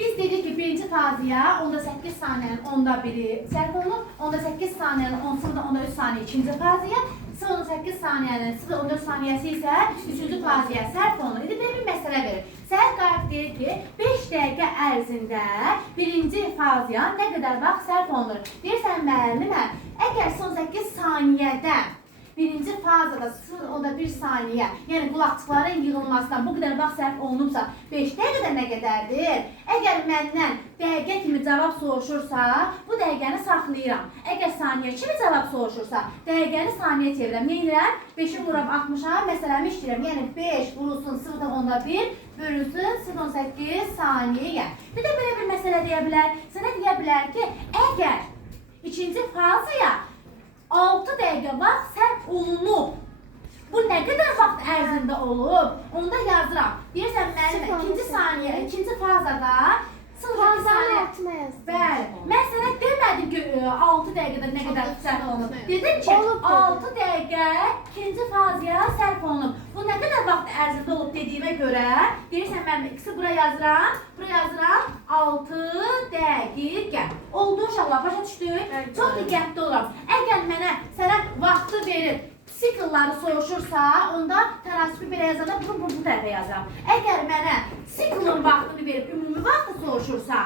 Biz dedik ki birinci faziyə onda 8 saniyənin onda biri sərf olunur. Onda 8 saniyənin 10,3 saniyə ikinci faziyə. 0,8 saniyənin 0,14 saniyəsi isə üçüncü faziyə sərf olunur. İndi belə bir məsələ verir. Səhər qayıt deyir ki 5 dəqiqə ərzində birinci faziyə nə qədər vaxt sərf olunur? Deyirsən müəllimə, əgər son 8 saniyədə birinci fazada 0,1 saniyə, yəni qulaqçıqların yığılmasından bu qədər vaxt sərf olunubsa, 5 dəqiqədə nə qədərdir? Əgər məndən dəqiqə kimi cavab soruşursa, bu dəqiqəni saxlayıram. Əgər saniyə kimi cavab soruşursa, dəqiqəni saniyə çevirəm. Nə edirəm? 5-i vururam 60-a, məsələmi işləyirəm. Yəni 5 vurulsun 0,1 bölünsün 0,8 saniyə. Bir də belə bir məsələ deyə bilər. Sənə deyə bilər ki, əgər ikinci fazaya 6 dəqiqə vaxt sərf olunub. Bu nə qədər vaxt ərzində olub? Onu da yazıram. Deyirsən müəllimə, ikinci saniyə, ikinci fazada 0,2 saniyə. Bəli. Mən sənə demədim ki, 6 dəqiqədə nə qədər sərf olunub. Dedim ki, 6 dəqiqə ikinci fazaya sərf olunub. Bu nə qədər vaxt ərzində olub dediyimə görə, deyirsən müəllimə, ikisi bura yazıram. Bura yazıram 6 dəqiqə. Oldu uşaqlar, başa düşdük? Çox diqqətli olam. Əgər mənə sənə vaxtı verib, siklları soruşursa, onda tənasibi belə yazanda bu tərəfə yazıram. Əgər mənə siklın vaxtını verib, ümumi vaxtı soruşursa,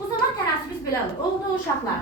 bu zaman tənasibimiz belə olur. Oldu uşaqlar.